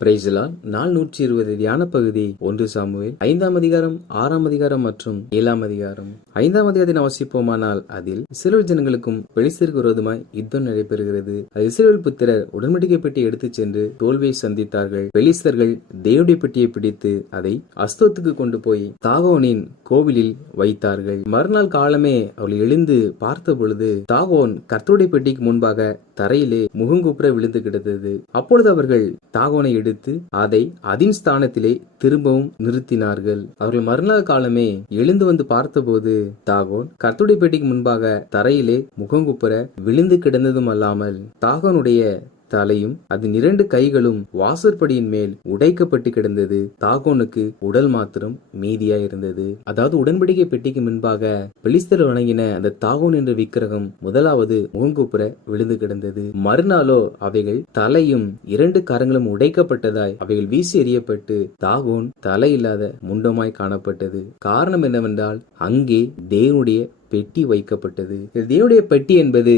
Praise the Lord. நாள் 120 தியான பகுதி 1 சாமுவேல் 5ஆம் அதிகாரம் 6ஆம் அதிகாரம் மற்றும் 7ஆம் அதிகாரம். 5ஆம் அதிகாரத்தை வாசிப்போமானால் அதில் இஸ்ரவேல் ஜனங்களுக்கும் பெலிஸ்தருக்கு விரோதமாய் யுத்தம் நடைபெறுகிறது. இஸ்ரவேல் புத்திரர் உடன்படிக்கை பெட்டியை எடுத்துச் சென்று தோல்வியை சந்தித்தார்கள். பெலிஸ்தர்கள் தேவனுடைய பெட்டியை பிடித்து அதை அஸ்தோத்துக்கு கொண்டு போய் தாகோனின் கோவிலில் வைத்தார்கள். மறுநாள் காலமே அவர்கள் எழுந்து பார்த்த பொழுது தாகோன் கர்த்தருடைய பெட்டிக்கு முன்பாக தரையிலே முகங்குப்புற விழுந்து கிடந்தது. அப்பொழுது அவர்கள் தாகோனை எடுத்து அதை அதின் ஸ்தானத்திலே திரும்பவும் நிறுத்தினார்கள். அவர்கள் மறுநாள் காலமே எழுந்து வந்து பார்த்தபோது தாகோன் கர்த்தருடைய பெட்டிக்கு முன்பாக தரையிலே முகங்குப்புற விழுந்து கிடந்ததும் அல்லாமல் தாகோனுடைய தலையும் அதன் 2 கைகளும் வாசற்படியின் மேல் உடைக்கப்பட்டு கிடந்தது. தாகோனுக்கு உடல் மாத்திரம் மீதியா இருந்தது. அதாவது உடன்படிக்கை பெட்டிக்கு முன்பாக பெலிஸ்தர் வணங்கின அந்த தாகோன் என்ற விக்கிரகம் முதலாவது முகங்குப்புற விழுந்து கிடந்தது. மறுநாளோ அவைகள் தலையும் 2 கரங்களும் உடைக்கப்பட்டதாய் அவைகள் வீசி எறியப்பட்டு தாகோன் தலை இல்லாத முண்டமாய் காணப்பட்டது. காரணம் என்னவென்றால் அங்கே தேவனுடைய பெட்டி வைக்கப்பட்டது. தேவனுடைய பெட்டி என்பது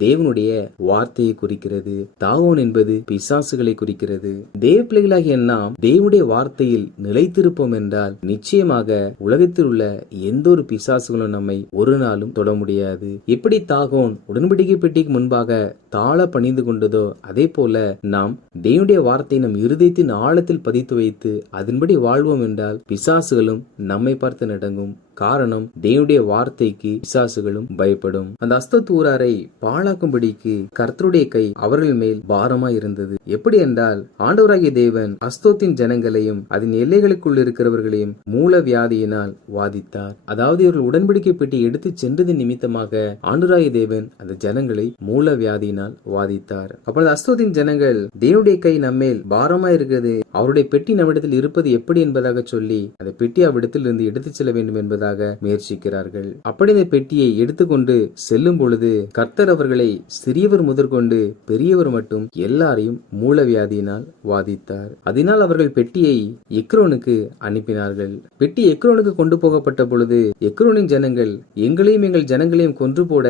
தேவனுடைய வார்த்தையை குறிக்கிறது. தாகோன் என்பது பிசாசுகளை குறிக்கிறது. தேவ பிள்ளைகளாகிய நாம் தேவனுடைய வார்த்தையில் நிலைத்திருப்போம் என்றால் நிச்சயமாக உலகத்தில் உள்ள எந்த ஒரு பிசாசுகளும் நம்மை ஒரு நாளும் தொட முடியாது. எப்படி தாகோன் உடன்படிக்கை பெட்டிக்கு முன்பாக தாழ பணிந்து கொண்டதோ அதே போல நாம் தேவனுடைய வார்த்தையை நம் இருதயத்தின் ஆழத்தில் பதித்து வைத்து அதன்படி வாழ்வோம் என்றால் பிசாசுகளும் நம்மை பார்த்து நடங்கும். காரணம் தேவனுடைய வார்த்தைக்கு பிசாசுகளும் பயப்படும். அந்த அஸ்தோத் ஊராரை பாழாக்கும்படிக்கு கர்த்தருடைய கை அவர்கள் மேல் பாரமாய் இருந்தது. எப்படி என்றால் ஆண்டவராகிய தேவன் அஸ்தோத்தின் ஜனங்களையும் அதன் எல்லைகளுக்குள் இருக்கிறவர்களையும் மூல வியாதியினால் வாதித்தார். அதாவது இவர்கள் உடன்படிக்கை பெட்டி எடுத்து சென்றது நிமித்தமாக ஆண்டவராகிய தேவன் அந்த ஜனங்களை மூல வியாதியினால் வாதித்தார். அப்பொழுது அஸ்தோத்தின் ஜனங்கள் தேவனுடைய கை நம்மேல் பாரமாய் இருக்கிறது, அவருடைய பெட்டி நம்மிடத்தில் இருப்பது எப்படி என்பதாக சொல்லி அந்த பெட்டி அவ்விடத்தில் இருந்து எடுத்துச் செல்ல வேண்டும் என்பதாக முயற்சிக்கிறார்கள். அப்படி இந்த பெட்டியை எடுத்துக்கொண்டு செல்லும் பொழுது கர்த்தர் அவர்களை சிறியவர் முதற்கொண்டு பெரியவர் மட்டும் எல்லாரையும் மூலவியாதியினால் வாதித்தார். அதனால் அவர்கள் பெட்டியை எக்ரோனுக்கு அனுப்பினார்கள். பெட்டி எக்ரோனுக்கு கொண்டு போகப்பட்ட பொழுது எக்ரோனின் ஜனங்கள் எங்களையும் எங்கள் ஜனங்களையும் கொன்று போட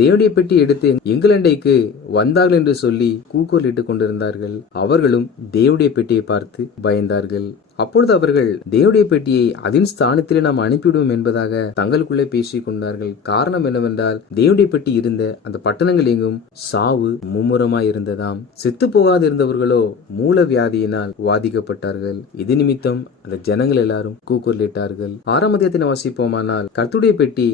தேவனுடைய பெட்டி எடுத்து எங்களண்டைக்கு வந்தார்கள் என்று சொல்லி கூக்குரலிட்டுக் கொண்டிருந்தார்கள். அவர்களும் தேவனுடைய பெட்டியை பார்த்து பயந்தார்கள். அப்பொழுது அவர்கள் தேவனுடைய பெட்டியை அதன் ஸ்தானத்திலே நாம் அனுப்பிவிடுவோம் என்பதாக தங்களுக்குள்ளே பேசிக் கொண்டார்கள். காரணம் என்னவென்றால் தேவனுடைய பெட்டி இருந்த அந்த பட்டணங்கள் எங்கும் சாவு மும்முரமாய் இருந்ததாம். செத்து போகாது இருந்தவர்களோ மூல வியாதியினால் வாதிக்கப்பட்டார்கள். இது நிமித்தம் அந்த ஜனங்கள் எல்லாரும் கூக்குரலிட்டார்கள். 6ஆம் அதிகாரத்தை வாசிப்போமானால் கர்த்தருடைய பெட்டி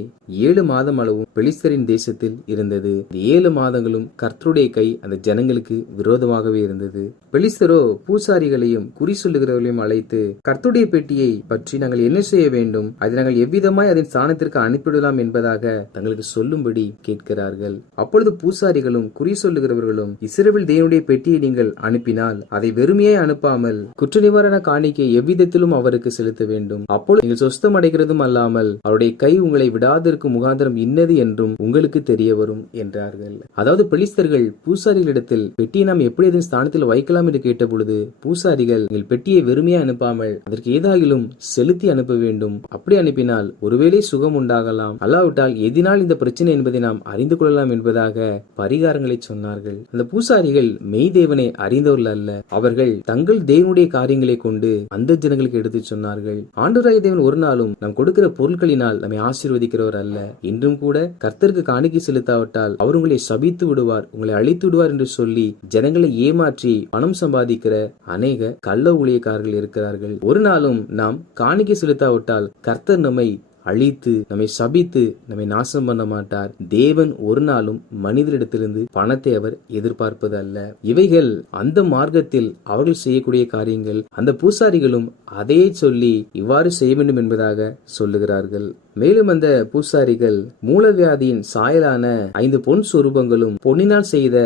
7 மாதம் அளவும் பெலிஸ்தரின் தேசத்தில் இருந்தது. 7 மாதங்களும் கர்த்தருடைய கை அந்த ஜனங்களுக்கு விரோதமாகவே இருந்தது. பெலிஸ்தரோ பூசாரிகளையும் குறி சொல்லுகிறவர்களையும் அழைத்து கர்த்தருடைய பெட்டியை பற்றி நாங்கள் என்ன செய்ய வேண்டும், அதை நாங்கள் எவ்விதமாய் அதன் ஸ்தானத்திற்கு அனுப்பிவிடலாம் என்பதாக தங்களுக்கு சொல்லும்படி கேட்கிறார்கள். அப்பொழுது பூசாரிகளும் குறி சொல்லுகிறவர்களும் இஸ்ரவேல் தேவனுடைய பெட்டியை நீங்கள் அனுப்பினால் அதை வெறுமையே அனுப்பாமல் குற்ற நிவாரண காணிக்கை எவ்விதத்திலும் அவருக்கு செலுத்த வேண்டும். அப்பொழுது நீங்கள் சொஸ்தம் அடைகிறதும் அல்லாமல் அவருடைய கை உங்களை விடாதிருக்கும் முகாந்திரம் இன்னது என்றும் உங்களுக்கு தெரிய வரும் என்றார்கள். அதாவது பெலிஸ்தர்கள் பூசாரிகளிடத்தில் பெட்டியை நாம் எப்படி அதன் ஸ்தானத்தில் வைக்கலாம் என்று கேட்ட பொழுது பூசாரிகள் நீங்கள் பெட்டியை வெறுமையே அனுப்பாமல் அதற்கு ஏதாகிலும் செலுத்தி அனுப்ப வேண்டும். அப்படி அனுப்பினால் ஒருவேளை சுகம் உண்டாகலாம், அல்லாவிட்டால் எதினால் இந்த பிரச்சனை என்பதை நாம் அறிந்து கொள்ளலாம் என்பதாக பரிகாரங்களை சொன்னார்கள். அந்த பூசாரிகள் மெய் தேவனை அறிந்தவர்கள் அல்ல, அவர்கள் தங்கள் தேவனுடைய காரியங்களை கொண்டு அந்த ஜனங்களுக்கு எடுத்து சொன்னார்கள். ஆண்டவராகிய தேவன் ஒரு நாளும் நாம் கொடுக்கிற பொருட்களினால் நம்மை ஆசீர்வதிக்கிறவர் அல்ல. இன்றும் கூட கர்த்தருக்கு காணிக்கை செலுத்தாவிட்டால் அவர் உங்களை சபித்து விடுவார், உங்களை அழித்து விடுவார் என்று சொல்லி ஜனங்களை ஏமாற்றி பணம் சம்பாதிக்கிற அநேக கள்ள ஊழியக்காரர்கள் இருக்கிறார்கள். ஒரு நாளும் நாம் காணிக்கை செலுத்தாவிட்டால் கர்த்தர் நம்மை அழித்து நம்மை சபித்து நம்மை நாசம் பண்ண மாட்டார். தேவன் ஒரு நாளும் மனிதரிடத்திலிருந்து பணத்தை அவர் எதிர்பார்ப்பது அல்ல. இவைகள் அந்த மார்க்கத்தில் அவர்கள் செய்யக்கூடிய காரியங்கள். அந்த பூசாரிகளும் அதையே சொல்லி இவ்வாறு செய்ய வேண்டும் என்பதாக சொல்லுகிறார்கள். மேலும் அந்த பூசாரிகள் மூலவியாதியின் சாயலான 5 பொன் சொரூபங்களும் பொன்னினால் செய்த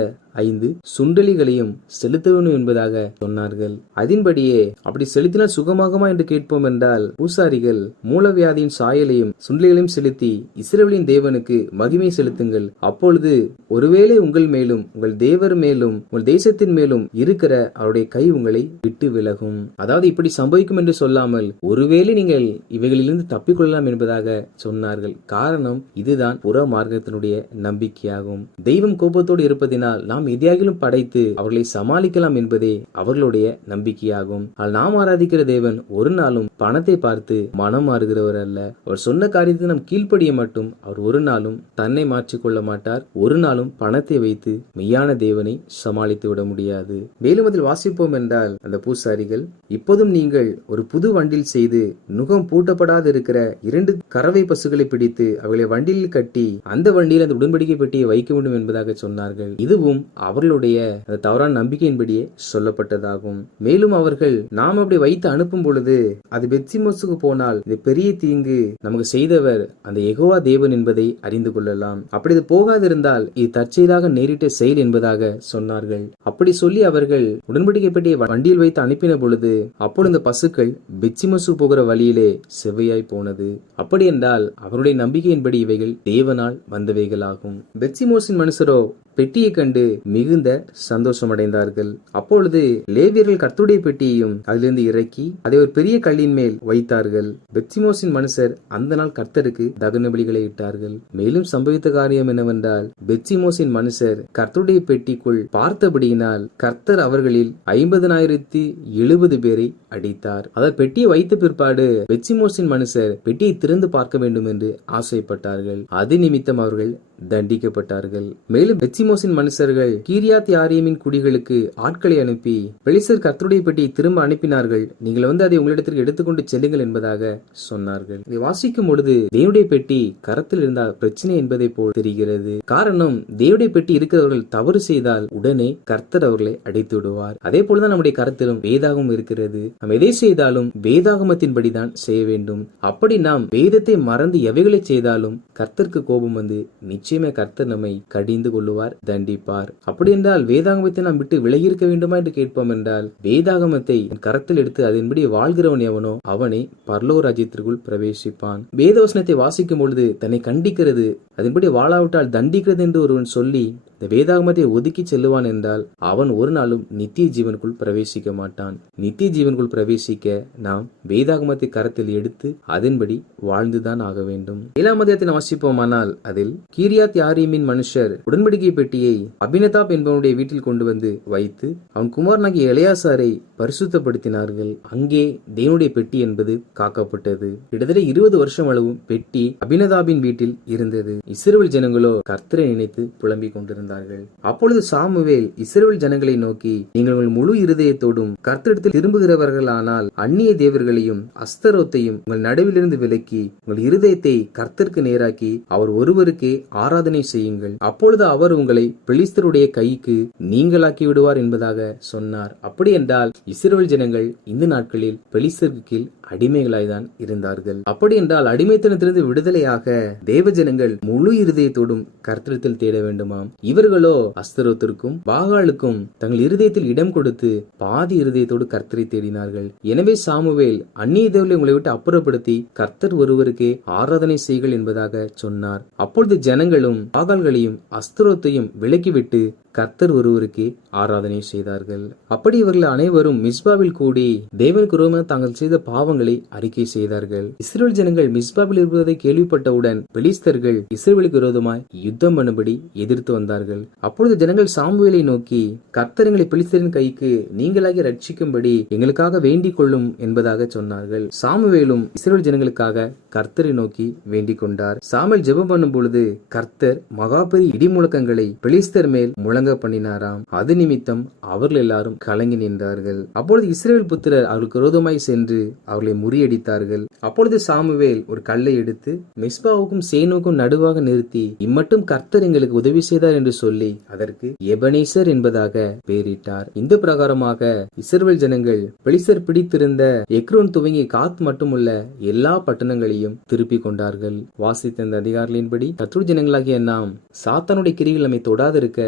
5 சுண்டலிகளையும் செலுத்த வேண்டும் என்பதாக சொன்னார்கள். அதன்படியே அப்படி செலுத்தினால் சுகமாகுமா என்று கேட்போம் என்றால் பூசாரிகள் மூலவியாதியின் சாயலையும் சுண்டலிகளையும் செலுத்தி இஸ்ரவேலின் தேவனுக்கு மகிமை செலுத்துங்கள், அப்பொழுது ஒருவேளை உங்கள் மேலும் உங்கள் தேவர் மேலும் உங்கள் தேசத்தின் மேலும் இருக்கிற அவருடைய கை உங்களை விட்டு விலகும். அதாவது இப்படி சம்பவிக்கும் சம்பவிக்கும் என்று சொல்லாமல் ஒருவேளை நீங்கள் இவைகளிலிருந்து தப்பிக்கொள்ளலாம் என்பதாக சொன்னார்கள். காரணம் இதுதான் புற மார்க்கத்தினுடைய நம்பிக்கையாகும். தெய்வம் கோபத்தோடு இருப்பதினால் நாம் எதையாகிலும் படைத்து அவர்களை சமாளிக்கலாம் என்பதே அவர்களுடைய நம்பிக்கையாகும். ஆனால் நாம் ஆராதிக்கிற தேவன் ஒரு நாளும் பணத்தை பார்த்து மனம் மாறுகிறவர் அல்ல. அவர் சொன்ன காரியத்தை நாம் கீழ்ப்படிய மட்டும் அவர் ஒரு நாளும் தன்னை மாற்றிக்கொள்ள மாட்டார். ஒரு நாளும் பணத்தை வைத்து மெய்யான தேவனை சமாளித்து விட முடியாது. மேலும் அதில் வாசிப்போம் என்றால், அந்த பூசாரிகள், இப்போதும் நீங்கள் ஒரு புது வண்டில் செய்து நுகம் பூட்டப்படாது இருக்கிற 2 கறவை பசுகளை பிடித்து அவர்களை வண்டியில் கட்டி அந்த வண்டியில் அந்த உடன்படிக்கை பெட்டியை வைக்க வேண்டும் என்பதாக சொன்னார்கள். இதுவும் அவர்களுடைய தவறான நம்பிக்கையின்படியே சொல்லப்பட்டதாகும். மேலும் அவர்கள் நாம் அப்படி வைத்து அனுப்பும் பொழுது அது பெத்சிமோசுக்கு போனால் இது பெரிய தீங்கு நமக்கு செய்தவர் அந்த யெகோவா தேவன் என்பதை அறிந்து கொள்ளலாம். அப்படி இது போகாதிருந்தால் இது தற்செயலாக நேரிட்ட செயல் என்பதாக சொன்னார்கள். அப்படி சொல்லி அவர்கள் உடன்படிக்கை பெட்டியை வண்டியில் வைத்து அனுப்பின பொழுது அப்பொழுது இந்த பசுக்கள் பெத்சிமோசு போகிற வழியிலே செவ்வையாய் போனது. அப்படி என்றால் அவருடைய நம்பிக்கையின்படி இவைகள் தேவனால் வந்தவைகளாகும். பெத்சிமோசின் மனுஷரோ பெட்டியை கண்டு மிகுந்த சந்தோஷமடைந்தார்கள். அப்பொழுது லேவியர்கள் கர்த்தருடைய பெட்டியையும் அதிலிருந்து இறக்கி அதை ஒரு பெரிய கல்லின் மேல் வைத்தார்கள். பெத்சிமோசின் மனுஷர் அந்த நாள் கர்த்தருக்கு தகன பலிகளை இட்டார்கள். மேலும் சம்பவித்த காரியம் என்னவென்றால், பெத்சிமோசின் மனுஷர் கர்த்தருடைய பெட்டிக்குள் பார்த்தபடியினால் கர்த்தர் அவர்களில் 50,070 பேரை அடித்தார். அதாவது பெட்டியை வைத்த பிற்பாடு பெத்சிமோசின் மனுஷர் பெட்டியை திறந்து பார்க்க வேண்டும் என்று ஆசைப்பட்டார்கள். அது நிமித்தம் அவர்கள் தண்டிக்கப்பட்டார்கள். மேலும் பெத்சிமோசின் மனுஷர்கள் கீரியாத் யாரீமின் குடிகளுக்கு ஆட்களை அனுப்பி பெலிஸ்தர் கர்த்தருடைய பெட்டியை திரும்ப அனுப்பினார்கள், நீங்கள் வந்து அதை உங்களிடத்திற்கு எடுத்துக்கொண்டு செல்லுங்கள் என்பதாக சொன்னார்கள். இதை வாசிக்கும் பொழுது தேவனுடைய பெட்டி கரத்தில் இருந்தால் பிரச்சனை என்பதை போல் தெரிகிறது. காரணம், தேவனுடைய பெட்டி இருக்கிறவர்கள் தவறு செய்தால் உடனே கர்த்தர் அவர்களை அடித்து விடுவார். அதே போலதான் நம்முடைய கரத்திலும் வேதாகமம் இருக்கிறது. நாம் எதை செய்தாலும் வேதாகமத்தின்படிதான் செய்ய வேண்டும். அப்படி நாம் வேதத்தை மறந்து எவைகளை செய்தாலும் கர்த்தருக்கு கோபம் வந்து நிச்சயமே கர்த்தர் நம்மை கடிந்து கொள்ளுவார், தண்டிப்பார். அப்படி என்றால் வேதாகமத்தை நாம் விட்டு விலகி இருக்க வேண்டுமா என்று கேட்போம் என்றால், வேதாகமத்தை கரத்தில் எடுத்து அதன்படி வாழ்கிறவன் எவனோ அவனை பரலோக ராஜ்யத்திற்குள் பிரவேசிப்பான். வேதவசனத்தை வாசிக்கும் பொழுது தன்னை கண்டிக்கிறது, அதன்படி வாழாவிட்டால் தண்டிக்கிறது என்று ஒருவன் சொல்லி இந்த வேதாகமத்தை ஒதுக்கி செல்லுவான் என்றால் அவன் ஒரு நாளும் நித்திய ஜீவனுக்குள் பிரவேசிக்க மாட்டான். நித்திய ஜீவனுக்குள் பிரவேசிக்க நாம் வேதாகமத்தை கரத்தில் எடுத்து அதன்படி வாழ்ந்துதான் ஆக வேண்டும். 7ஆம் அதிகாரத்தை வாசிப்போமானால் அதில் கீரியாத் யாரீமின் மனுஷர் உடன்படிக்கை பெட்டியை அபினதாப் என்பவனுடைய வீட்டில் கொண்டு வந்து வைத்து அவன் குமாரனாகிய எலெயாசாரை பரிசுத்தப்படுத்தினார்கள். அங்கே தேவனுடைய பெட்டி என்பது காக்கப்பட்டது. கிட்டத்தட்ட 20 வருஷம் அளவும் பெட்டி அபினதாபின் வீட்டில் இருந்தது. இஸ்ரவேல் ஜனங்களோ கர்த்தரை நினைத்து புலம்பிக் கொண்டிருந்தார்கள். அப்பொழுது சாமுவேல் இஸ்ரவேல் ஜனங்களை நோக்கி, நீங்கள் உங்கள் முழு இருதயத்தோடும் கர்த்தரிடத்தில் திரும்புகிறவர்களானால் அந்நிய தேவர்களையும் அஸ்தரோத்தையும் உங்கள் நடுவிலிருந்து விலக்கி உங்கள் இருதயத்தை கர்த்தருக்கு நேராக்கி அவர் ஒருவருக்கே ஆராதனை செய்யுங்கள். அப்பொழுது அவர் உங்களை பெலிஸ்தருடைய கைக்கு நீங்களாக்கி விடுவார் என்பதாக சொன்னார். அப்படி என்றால் இஸ்ரவேல் ஜனங்கள் இந்த நாட்களில் பெலிஸ்தருக்கு கீழ் அடிமைகளாய்தான் இருந்தார்கள். அப்படி என்றால் அடிமைத்தனத்திலிருந்து விடுதலையாக தேவ ஜனங்கள் முழு இருதயத்தோடும் கர்த்தரிடத்தில் தேட வேண்டுமாம். இவர்களோ அஸ்தரோத்திற்கும் பாகாலுக்கும் தங்கள் இருதயத்தில் இடம் கொடுத்து பாதி இருதயத்தோடு கர்த்தரை தேடினார்கள். எனவே சாமுவேல் அந்நிய தேவர்களை உங்களை விட்டு அப்புறப்படுத்தி கர்த்தர் ஒருவருக்கே ஆராதனை செய்கள் என்பதாக சொன்னார். அப்பொழுது ஜனங்களும் பாகால்களையும் அஸ்தரோத்தையும் விலக்கிவிட்டு கர்த்தர் ஒருவருக்கே ஆராதனை செய்தார்கள். அப்படி இவர்கள் அனைவரும் மிஸ்பாவில் கூடி தேவனுக்கு விரோதமாக தாங்கள் செய்த பாவங்களை அறிக்கை செய்தார்கள். இஸ்ரவேல் ஜனங்கள் மிஸ்பாவில் இருப்பதை கேள்விப்பட்டவுடன் பெலிஸ்தர்கள் இஸ்ரவேலுக்கு விரோதமாய் யுத்தம் பண்ணும்படி எதிர்த்து வந்தார்கள். அப்பொழுது ஜனங்கள் சாமுவேலை நோக்கி, கர்த்தர் எங்களை பெலிஸ்தரின் கைக்கு நீங்களாகி ரட்சிக்கும்படி எங்களுக்காக வேண்டிக் கொள்ளும் என்பதாக சொன்னார்கள். சாமுவேலும் இஸ்ரவேல் ஜனங்களுக்காக கர்த்தரை நோக்கி வேண்டிக் கொண்டார். சாமுவேல் ஜெபம் பண்ணும் பொழுது கர்த்தர் மகா பெரிய இடி முழக்கங்களை பெலிஸ்தர் மேல் முழங்க பண்ணினாராம். அது நிமித்தம் அவர்கள் எல்லாரும் கலங்கி நின்றார்கள். அப்பொழுது இஸ்ரவேல் புத்திரர் அவர்களுக்கு விரோதமாய் சென்று அவர்களை முறியடித்தார்கள். அப்பொழுது சாமுவேல் ஒரு கல்லை எடுத்து மிஸ்பாவுக்கும் சேனுக்கும் நடுவாக நிறுத்தி, இம்மட்டும் கர்த்தர் எங்களுக்கு உதவி செய்தார் என்று சொல்லி அதற்கு எபனேசர் என்பதாக பெயரிட்டார். இந்த பிரகாரமாக இஸ்ரவேல் ஜனங்கள் பெலிஸ்தர் பிடித்திருந்த எக்ரோன் துவங்கி காத் மட்டுமுள்ள எல்லா பட்டணங்களையும் திருப்பிக் கொண்டார்கள். வாசித்த அந்த அதிகாரிகளின்படி கர்த்தருடைய ஜனங்களாகிய நாம் சாத்தானுடைய கிரிகள் நம்மை தொடாதிருக்க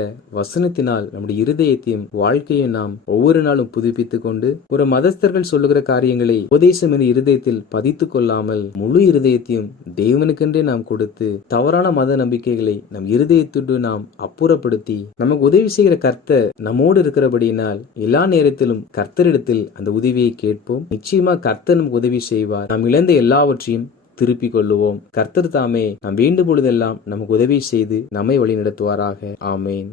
வசனத்தினால் நம்முடைய இருதயத்தையும் வாழ்க்கையும் நாம் ஒவ்வொரு நாளும் புதுப்பித்துக் கொண்டு ஒரு மதஸ்தர்கள் சொல்லுகிற காரியங்களை உபதேசம் என்ற இருதயத்தில் பதித்துக் கொள்ளாமல் முழு இருதயத்தையும் தேவனுக்கென்றே நாம் கொடுத்து தவறான மத நம்பிக்கைகளை நம் இருதயத்தோடு நாம் அப்புறப்படுத்தி நமக்கு உதவி செய்கிற கர்த்தர் நம்மோடு இருக்கிறபடியினால் எல்லா நேரத்திலும் கர்த்தரிடத்தில் அந்த உதவியை கேட்போம். நிச்சயமா கர்த்தர் நமக்கு உதவி செய்வார். நாம் இழந்த எல்லாவற்றையும் திருப்பிக் கொள்ளுவோம். கர்த்தர் தாமே நாம் வேண்டும் பொழுதெல்லாம் நமக்கு உதவி செய்து நம்மை வழி நடத்துவாராக. ஆமேன்.